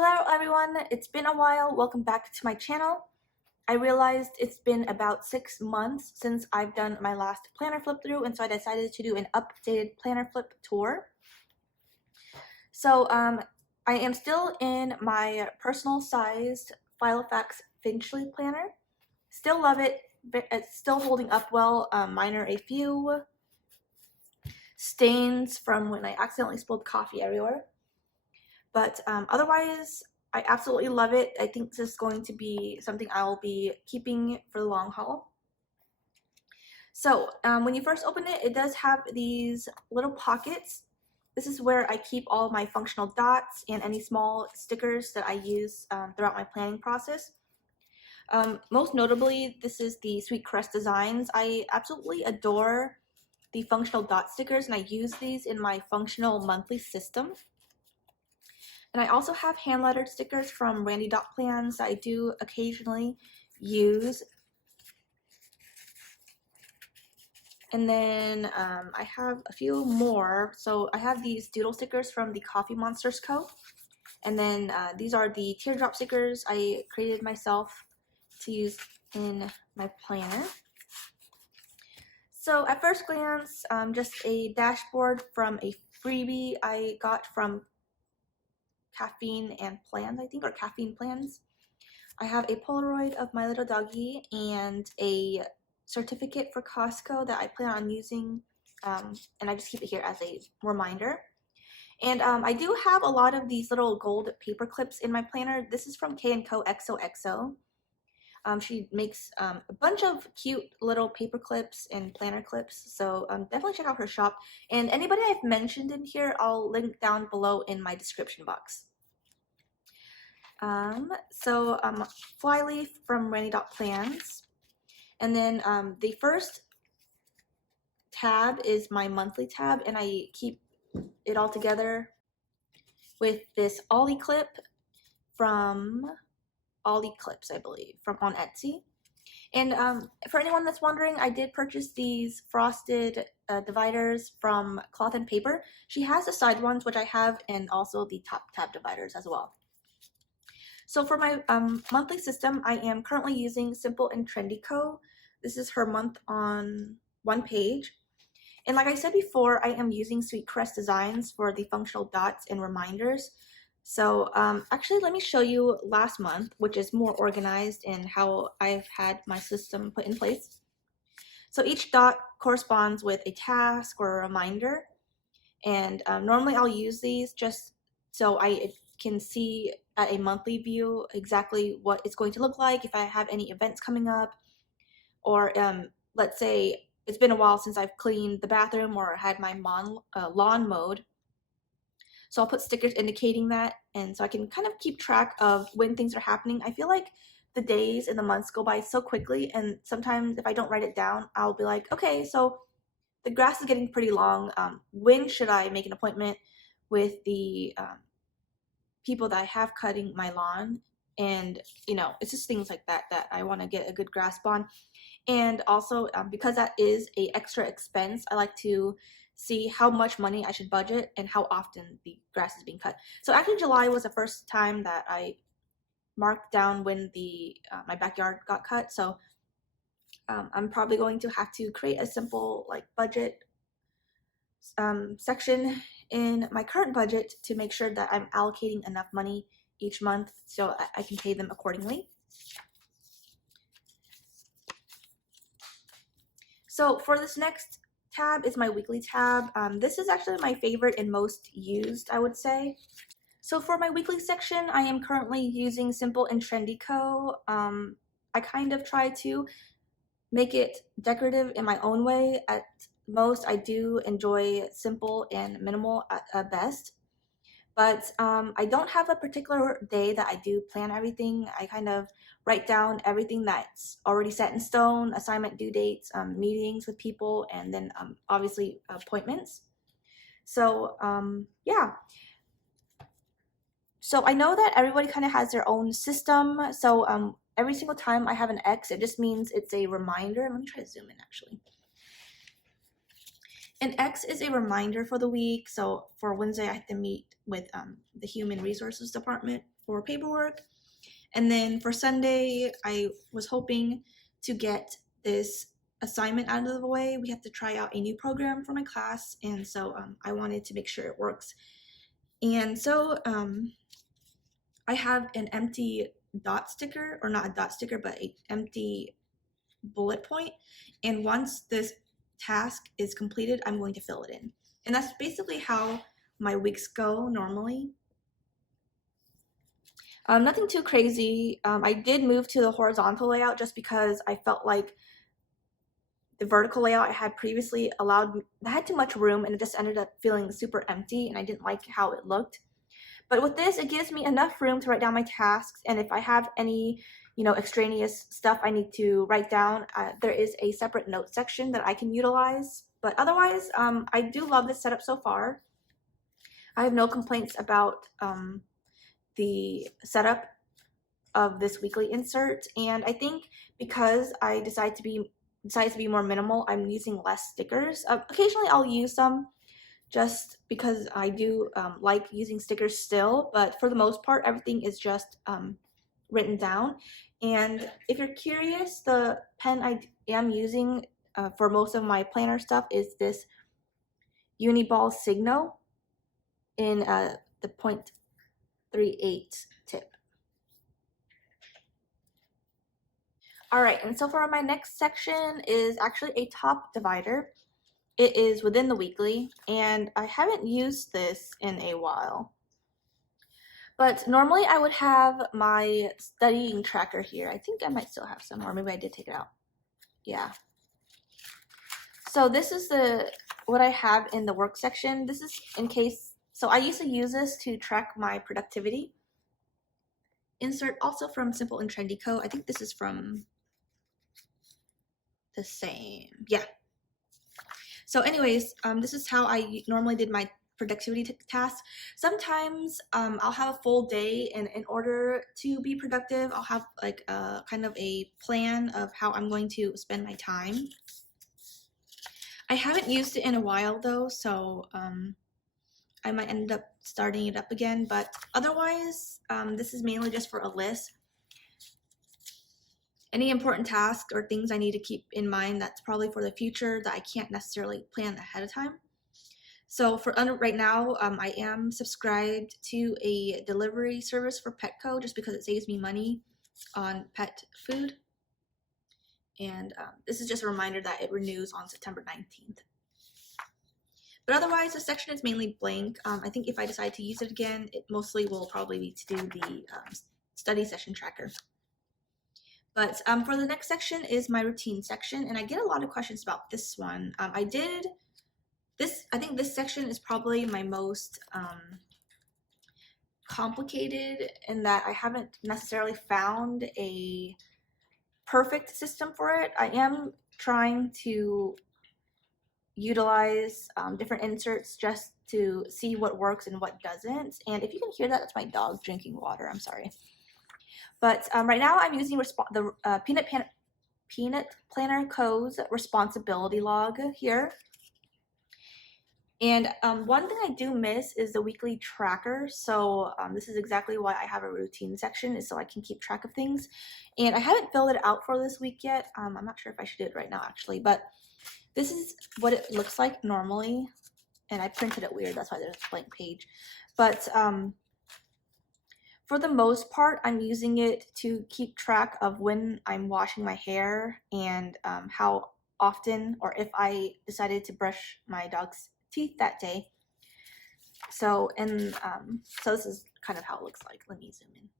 Hello everyone, it's been a while. Welcome back to my channel. I realized it's been about 6 months since I've done my last planner flip through, and so I decided to do an updated planner flip tour. So I am still in my personal sized Filofax Finchley planner. Still love it, but it's still holding up well. Minor a few stains from when I accidentally spilled coffee everywhere. But otherwise, I absolutely love it. I think this is going to be something I'll be keeping for the long haul. So when you first open it, it does have these little pockets. This is where I keep all my functional dots and any small stickers that I use throughout my planning process. Most notably, this is the SweetCaressDesigns. I absolutely adore the functional dot stickers, and I use these in my functional monthly system. And I also have hand lettered stickers from randiDOTplans that I do occasionally use. And then I have a few more. So I have these doodle stickers from the Coffee Monsters Co. And then these are the teardrop stickers I created myself to use in my planner. So at first glance, just a dashboard from a freebie I got from Caffeine and Plans, I think, or Caffeine Plans. I have a Polaroid of my little doggy and a certificate for Costco that I plan on using, and I just keep it here as a reminder. And I do have a lot of these little gold paper clips in my planner. This is from kandcoxoxo. She makes a bunch of cute little paper clips and planner clips, so definitely check out her shop. And anybody I've mentioned in here, I'll link down below in my description box. Flyleaf from randiDOTplans. And then the first tab is my monthly tab, and I keep it all together with this Ollie clip from Ollie Clips, I believe, from on Etsy. And for anyone that's wondering, I did purchase these frosted dividers from ClothandPaper. She has the side ones, which I have, and also the top tab dividers as well. So for my monthly system, I am currently using simpleandtrendyco. This is her month on one page. And like I said before, I am using SweetCaressDesigns for the functional dots and reminders. So actually, let me show you last month, which is more organized in how I've had my system put in place. So each dot corresponds with a task or a reminder. And normally I'll use these just so I can see at a monthly view exactly what it's going to look like if I have any events coming up, or let's say it's been a while since I've cleaned the bathroom or had my lawn mowed. So I'll put stickers indicating that, and so I can kind of keep track of when things are happening. I feel like the days and the months go by so quickly, and sometimes if I don't write it down, I'll be like, okay, so the grass is getting pretty long. When should I make an appointment with the people that I have cutting my lawn? And it's just things like that that I want to get a good grasp on. And also because that is a extra expense, I like to see how much money I should budget and how often the grass is being cut. So actually July was the first time that I marked down when my backyard got cut. So I'm probably going to have to create a simple budget section in my current budget to make sure that I'm allocating enough money each month so I can pay them accordingly. So for this next tab is my weekly tab. This is actually my favorite and most used, I would say. So for my weekly section, I am currently using simpleandtrendyco. I kind of try to make it decorative in my own way. At most, I do enjoy simple and minimal at best. But I don't have a particular day that I do plan everything. I kind of write down everything that's already set in stone, assignment due dates, meetings with people, and then obviously appointments. So yeah. So I know that everybody kind of has their own system. So every single time I have an X, it just means it's a reminder. Let me try to zoom in actually. An X is a reminder for the week. So for Wednesday, I have to meet with the Human Resources Department. for paperwork. And then for Sunday, I was hoping to get this assignment out of the way. We have to try out a new program for my class, and so I wanted to make sure it works. And so I have an empty dot sticker, or not a dot sticker, but an empty bullet point. And once this task is completed, I'm going to fill it in. And that's basically how my weeks go normally. Nothing too crazy. I did move to the horizontal layout just because I felt like the vertical layout I had previously I had too much room, and it just ended up feeling super empty, and I didn't like how it looked. But with this, it gives me enough room to write down my tasks, and if I have any, extraneous stuff I need to write down, there is a separate note section that I can utilize. But otherwise, I do love this setup so far. I have no complaints about the setup of this weekly insert, and I think because I decided to be more minimal, I'm using less stickers. Occasionally I'll use some just because I do like using stickers still, but for the most part everything is just written down. And if you're curious, the pen I am using for most of my planner stuff is this Uniball Signo in the 0.38 tip. All right, and so for my next section is actually a top divider. It is within the weekly, and I haven't used this in a while. But normally I would have my studying tracker here. I think I might still have some, or maybe I did take it out. Yeah. So this is what I have in the work section. This is in case, so I used to use this to track my productivity. Insert also from simpleandtrendyco. I think this is from the same. Yeah. So anyways, this is how I normally did my productivity tasks. Sometimes I'll have a full day, and in order to be productive, I'll have like a kind of a plan of how I'm going to spend my time. I haven't used it in a while though, so I might end up starting it up again, but otherwise this is mainly just for a list. Any important tasks or things I need to keep in mind that's probably for the future that I can't necessarily plan ahead of time. So for right now, I am subscribed to a delivery service for Petco just because it saves me money on pet food. And this is just a reminder that it renews on September 19th. But otherwise, the section is mainly blank. I think if I decide to use it again, it mostly will probably be to do the study session tracker. But for the next section is my routine section, and I get a lot of questions about this one. I think this section is probably my most complicated in that I haven't necessarily found a perfect system for it. I am trying to utilize different inserts just to see what works and what doesn't. And if you can hear that, that's my dog drinking water. I'm sorry. But right now I'm using the PeanutsPlannerCo's responsibility log here. And one thing I do miss is the weekly tracker. So this is exactly why I have a routine section, is so I can keep track of things. And I haven't filled it out for this week yet. I'm not sure if I should do it right now actually, but this is what it looks like normally. And I printed it weird, that's why there's a blank page. But for the most part, I'm using it to keep track of when I'm washing my hair and how often, or if I decided to brush my dog's teeth that day. So, so this is kind of how it looks like. Let me zoom in.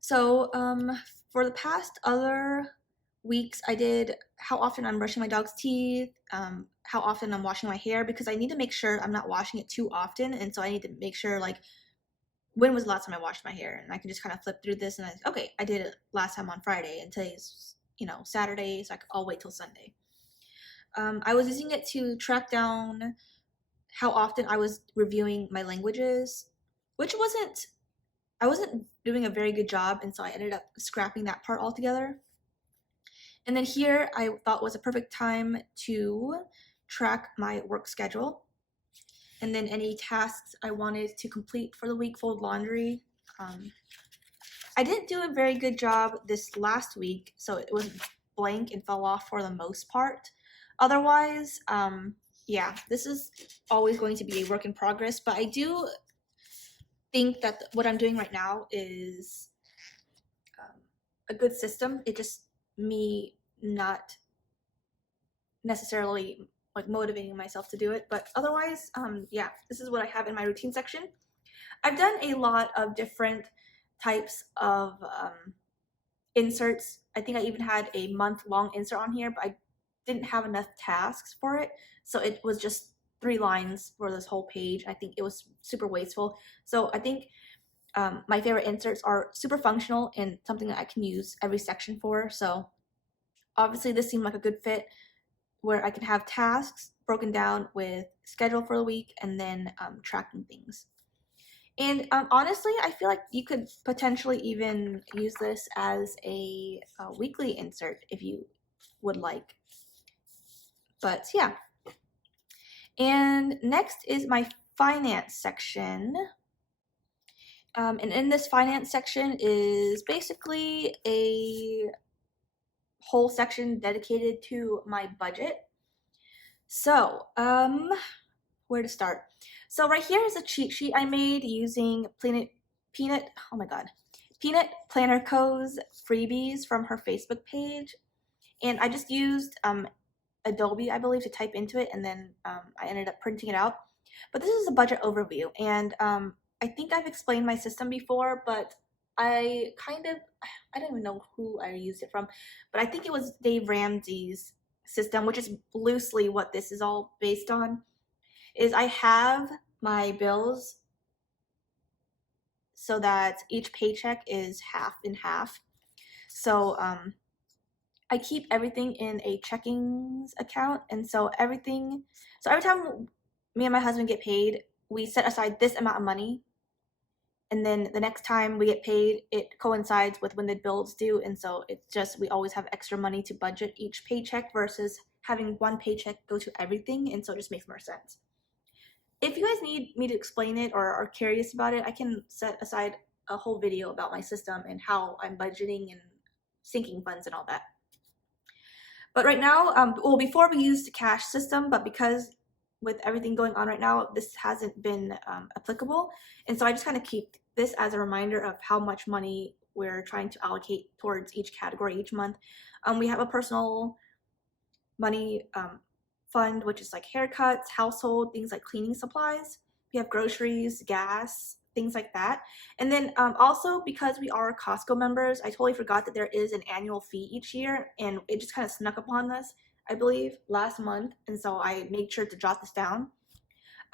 So for the past other weeks, I did how often I'm brushing my dog's teeth, how often I'm washing my hair, because I need to make sure I'm not washing it too often. And so I need to make sure, like, when was the last time I washed my hair? And I can just kind of flip through this and okay, I did it last time on Friday, and today's, Saturday, so I'll wait till Sunday. I was using it to track down how often I was reviewing my languages, which I wasn't doing a very good job, and so I ended up scrapping that part altogether. And then here I thought was a perfect time to track my work schedule. and then any tasks I wanted to complete for the week, fold laundry. I didn't do a very good job this last week, so it was blank and fell off for the most part. Otherwise, yeah, this is always going to be a work in progress, but I do think that what I'm doing right now is a good system. It just me not necessarily like motivating myself to do it, but otherwise, yeah, this is what I have in my routine section. I've done a lot of different types of inserts. I think I even had a month-long insert on here, but I didn't have enough tasks for it, so it was just 3 lines for this whole page. I think it was super wasteful. So I think my favorite inserts are super functional and something that I can use every section for. So obviously this seemed like a good fit where I can have tasks broken down with schedule for the week and then tracking things. And honestly, I feel like you could potentially even use this as a weekly insert if you would like. But yeah. And next is my finance section. And in this finance section is basically a whole section dedicated to my budget. So, where to start? So right here is a cheat sheet I made using PeanutsPlannerCo's freebies from her Facebook page. And I just used Adobe, I believe, to type into it, and then I ended up printing it out. But this is a budget overview, and I think I've explained my system before, but I don't even know who I used it from, but I think it was Dave Ramsey's system, which is loosely what this is all based on. Is I have my bills so that each paycheck is half and half. So I keep everything in a checkings account, and so every time me and my husband get paid, we set aside this amount of money, and then the next time we get paid, it coincides with when the bills due, and so it's just we always have extra money to budget each paycheck versus having one paycheck go to everything, and so it just makes more sense. If you guys need me to explain it or are curious about it, I can set aside a whole video about my system and how I'm budgeting and sinking funds and all that. But right now, well, before we used the cash system, but because with everything going on right now, this hasn't been applicable. And so I just kind of keep this as a reminder of how much money we're trying to allocate towards each category each month. We have a personal money fund, which is like haircuts, household, things like cleaning supplies. We have groceries, gas, things like that. And then also because we are Costco members, I totally forgot that there is an annual fee each year, and it just kind of snuck upon us, I believe, last month, and so I made sure to jot this down.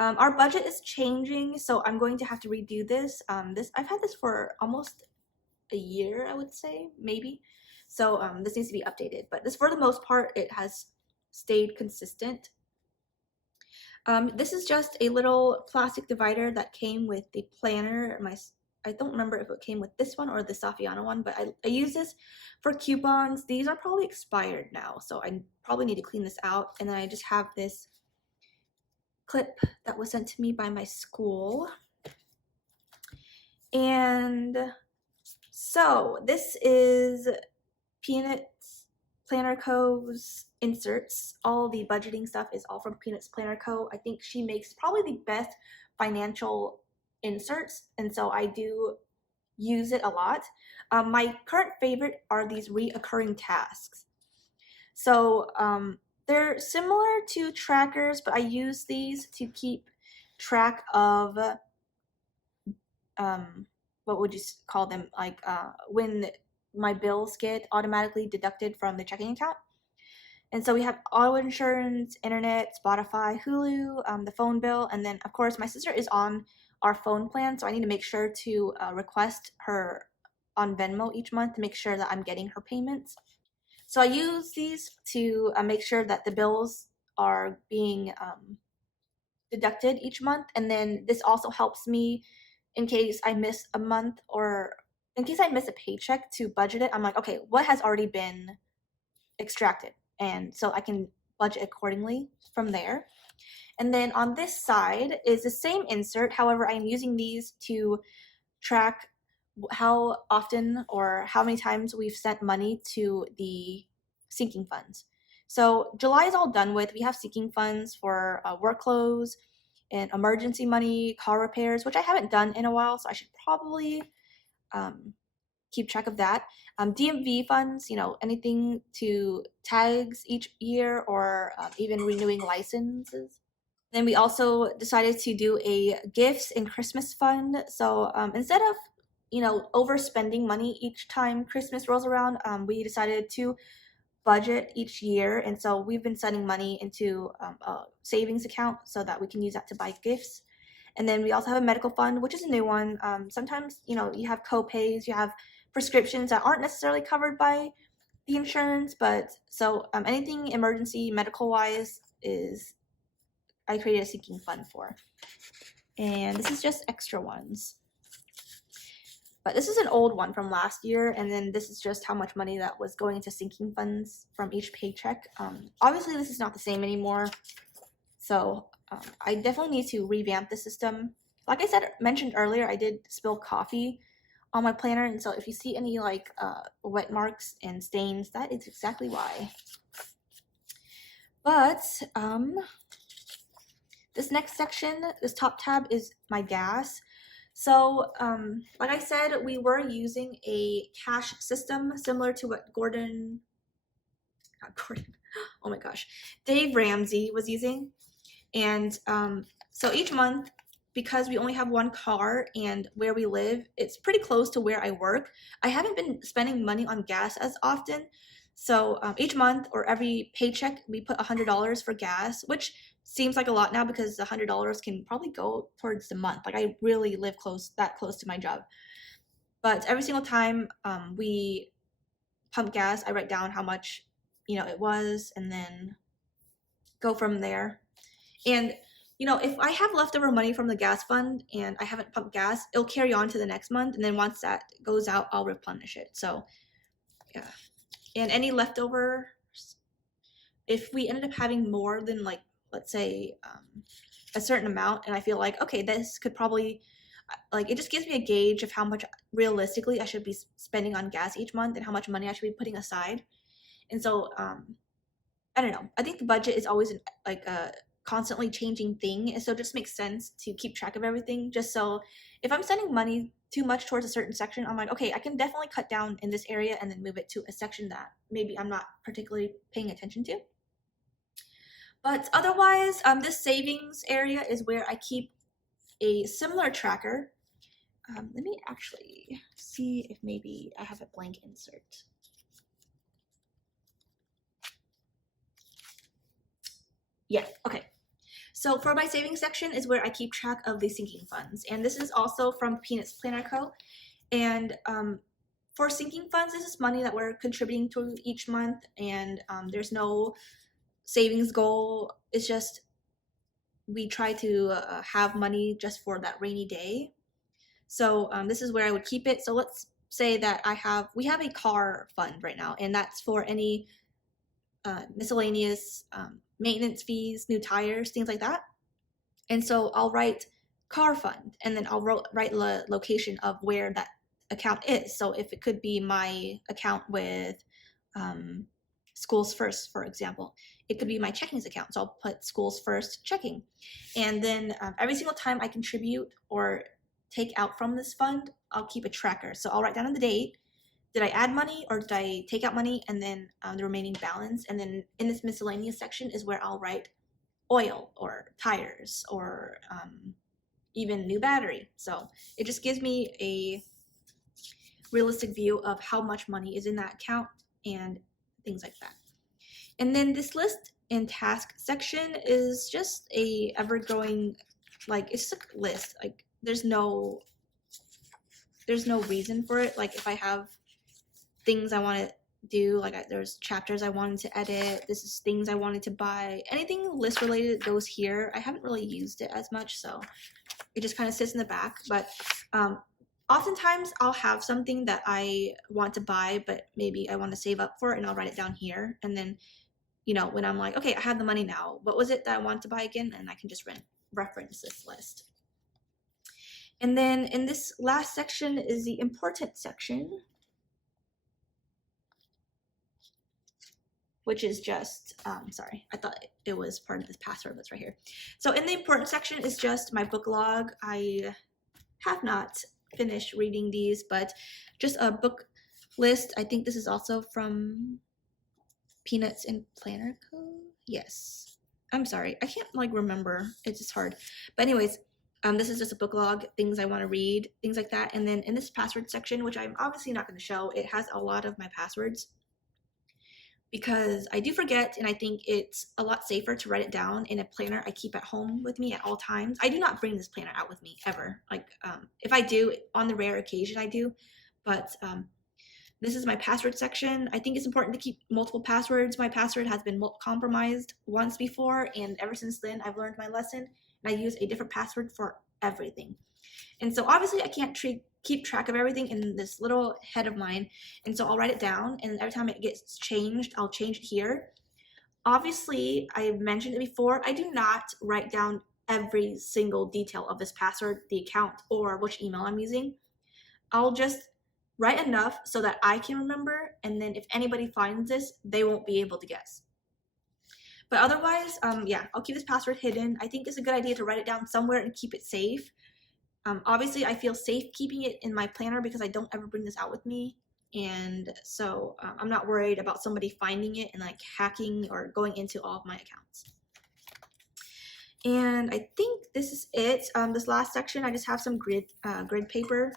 Our budget is changing, so I'm going to have to redo this. I've had this for almost a year, I would say, maybe. So this needs to be updated, but this, for the most part, it has stayed consistent. This is just a little plastic divider that came with the planner. I don't remember if it came with this one or the Saffiano one, but I use this for coupons. These are probably expired now, so I probably need to clean this out. And then I just have this clip that was sent to me by my school. And so this is PeanutsPlannerCo's inserts. All the budgeting stuff is all from PeanutsPlannerCo. I think she makes probably the best financial inserts, and so I do use it a lot. My current favorite are these reoccurring tasks. So they're similar to trackers, but I use these to keep track of what would you call them, like when my bills get automatically deducted from the checking account. And so we have auto insurance, internet, Spotify, Hulu, the phone bill, and then of course my sister is on our phone plan, so I need to make sure to request her on Venmo each month to make sure that I'm getting her payments. So I use these to make sure that the bills are being deducted each month, and then this also helps me in case I miss a month or in case I miss a paycheck to budget it. I'm like, okay, what has already been extracted? And so I can budget accordingly from there. And then on this side is the same insert. However, I'm using these to track how often or how many times we've sent money to the sinking funds. So July is all done with. We have sinking funds for work clothes and emergency money, car repairs, which I haven't done in a while, so I should probably keep track of that. DMV funds, you know, anything to tags each year or even renewing licenses. Then we also decided to do a gifts and Christmas fund. So instead of, you know, overspending money each time Christmas rolls around, we decided to budget each year. And so we've been sending money into a savings account so that we can use that to buy gifts. And then we also have a medical fund, which is a new one. Sometimes, you know, you have co-pays, you have prescriptions that aren't necessarily covered by the insurance, but so anything emergency medical wise is I created a sinking fund for. And this is just extra ones. But this is an old one from last year, and then this is just how much money that was going into sinking funds from each paycheck. Obviously, this is not the same anymore, so I definitely need to revamp the system. Like I said, mentioned earlier, I did spill coffee on my planner, and so if you see any like wet marks and stains, that is exactly why. But this next section, this top tab, is my gas. So, like I said, we were using a cash system similar to what oh my gosh, Dave Ramsey was using. And so each month, because we only have one car and where we live, it's pretty close to where I work. I haven't been spending money on gas as often. So each month or every paycheck, we put $100 for gas, which seems like a lot now because $100 can probably go towards the month. Like I really live that close to my job. But every single time we pump gas, I write down how much, you know, it was, and then go from there. And you know, if I have leftover money from the gas fund and I haven't pumped gas, it'll carry on to the next month, and then once that goes out, I'll replenish it. So yeah. And any leftovers, if we ended up having more than, like, let's say a certain amount, and I feel like, okay, this could probably, like, it just gives me a gauge of how much realistically I should be spending on gas each month and how much money I should be putting aside. And so I don't know, I think the budget is always like a constantly changing thing, and so it just makes sense to keep track of everything, just so if I'm sending money too much towards a certain section, I'm like, okay, I can definitely cut down in this area and then move it to a section that maybe I'm not particularly paying attention to. But otherwise, this savings area is where I keep a similar tracker. Let me actually see if maybe I have a blank insert. Yeah, okay. So for my savings section is where I keep track of the sinking funds. And this is also from PeanutsPlannerCo. And for sinking funds, this is money that we're contributing to each month. And there's no savings goal. It's just we try to have money just for that rainy day. So this is where I would keep it. So let's say that we have a car fund right now, and that's for any miscellaneous maintenance fees, new tires, things like that. And so I'll write car fund, and then I'll write the location of where that account is. So if it could be my account with Schools First, for example, it could be my checkings account. So I'll put Schools First checking. And then every single time I contribute or take out from this fund, I'll keep a tracker. So I'll write down the date. Did I add money or did I take out money, and then the remaining balance? And then in this miscellaneous section is where I'll write oil or tires or even new battery. So it just gives me a realistic view of how much money is in that account and things like that. And then this list and task section is just a ever-growing, like, it's just a list. Like there's no reason for it. Like if I have things I want to do, like there's chapters I wanted to edit, this is things I wanted to buy, anything list related goes here. I haven't really used it as much, so it just kind of sits in the back. But oftentimes I'll have something that I want to buy, but maybe I want to save up for it, and I'll write it down here. And then you know, when I'm like, okay, I have the money now. What was it that I want to buy again? And I can just reference this list. And then in this last section is the important section, which is just, sorry, I thought it was part of this password, but it's right here. So in the important section is just my book log. I have not finished reading these, but just a book list. I think this is also from PeanutsPlannerCo. Yes. I'm sorry. I can't like remember. It's just hard. But anyways, this is just a book log, things I want to read, things like that. And then in this password section, which I'm obviously not going to show, it has a lot of my passwords because I do forget, and I think it's a lot safer to write it down in a planner I keep at home with me at all times. I do not bring this planner out with me ever. Like if I do, on the rare occasion I do, but this is my password section. I think it's important to keep multiple passwords. My password has been compromised once before, and ever since then I've learned my lesson, and I use a different password for everything. And so obviously I can't keep track of everything in this little head of mine, and so I'll write it down, and every time it gets changed, I'll change it here. Obviously, I mentioned it before, I do not write down every single detail of this password, the account, or which email I'm using. I'll just write enough so that I can remember, and then if anybody finds this, they won't be able to guess. But otherwise, yeah, I'll keep this password hidden. I think it's a good idea to write it down somewhere and keep it safe. Obviously, I feel safe keeping it in my planner because I don't ever bring this out with me. And so I'm not worried about somebody finding it and like hacking or going into all of my accounts. And I think this is it. This last section, I just have some grid paper.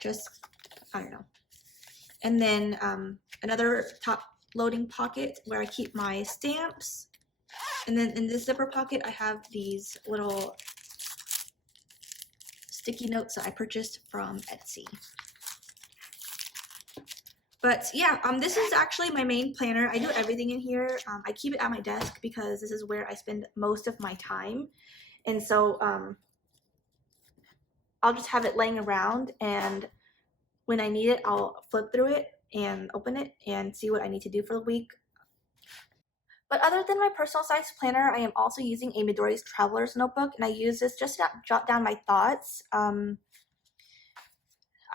Just, I don't know. And then another top loading pocket where I keep my stamps. And then in this zipper pocket, I have these little sticky notes that I purchased from Etsy. But yeah, this is actually my main planner. I do everything in here. I keep it at my desk because this is where I spend most of my time. And so I'll just have it laying around, and when I need it, I'll flip through it and open it and see what I need to do for the week. But other than my personal size planner, I am also using a Midori's Traveler's Notebook, and I use this just to jot down my thoughts. I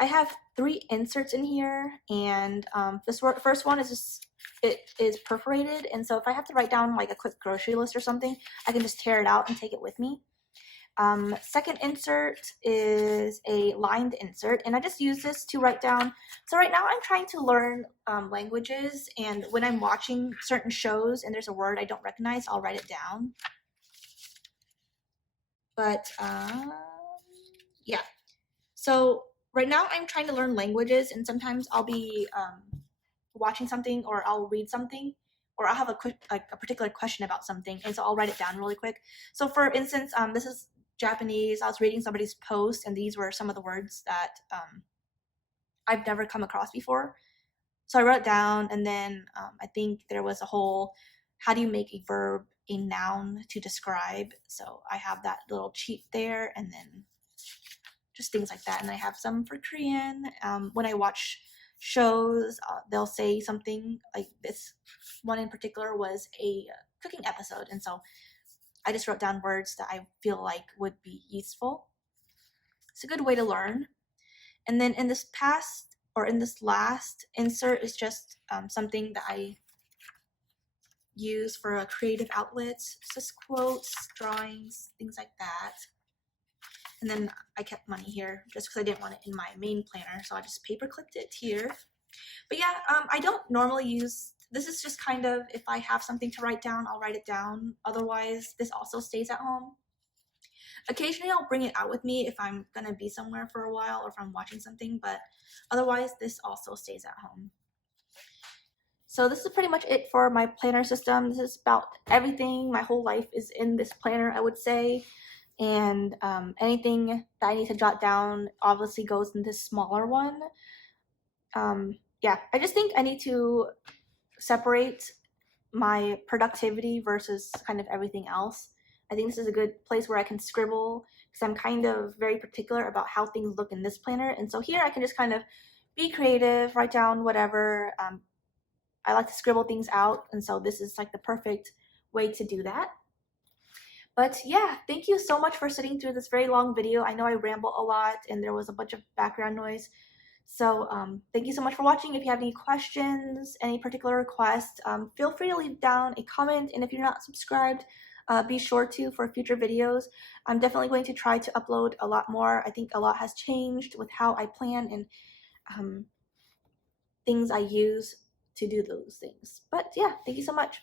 have 3 inserts in here, and this first one is just, it is perforated, and so if I have to write down like a quick grocery list or something, I can just tear it out and take it with me. Second insert is a lined insert, and I just use this to write down. So right now I'm trying to learn languages, and when I'm watching certain shows and there's a word I don't recognize, I'll write it down. But yeah, so right now I'm trying to learn languages, and sometimes I'll be watching something, or I'll read something, or I'll have a particular question about something, and so I'll write it down really quick. So for instance, this is Japanese. I was reading somebody's post, and these were some of the words that I've never come across before. So I wrote it down, and then I think there was a whole, how do you make a verb a noun to describe? So I have that little cheat there, and then just things like that. And I have some for Korean. When I watch shows, they'll say something like this one in particular was a cooking episode, and so I just wrote down words that I feel like would be useful. It's a good way to learn. And then in this last insert is just something that I use for a creative outlet. It's just quotes, drawings, things like that. And then I kept money here just because I didn't want it in my main planner, so I just paper clipped it here. But yeah, I don't normally use, this is just kind of, if I have something to write down, I'll write it down. Otherwise, this also stays at home. Occasionally, I'll bring it out with me if I'm going to be somewhere for a while, or if I'm watching something, but otherwise, this also stays at home. So this is pretty much it for my planner system. This is about everything. My whole life is in this planner, I would say. And anything that I need to jot down obviously goes in this smaller one. Yeah, I just think I need to separate my productivity versus kind of everything else. I think this is a good place where I can scribble, because I'm kind of very particular about how things look in this planner. And so here I can just kind of be creative, write down whatever. I like to scribble things out, and so this is like the perfect way to do that. But yeah, thank you so much for sitting through this very long video. I know I ramble a lot and there was a bunch of background noise. So thank you so much for watching. If you have any questions, any particular requests, feel free to leave down a comment. And if you're not subscribed, be sure to for future videos. I'm definitely going to try to upload a lot more. I think a lot has changed with how I plan and things I use to do those things. But yeah, thank you so much.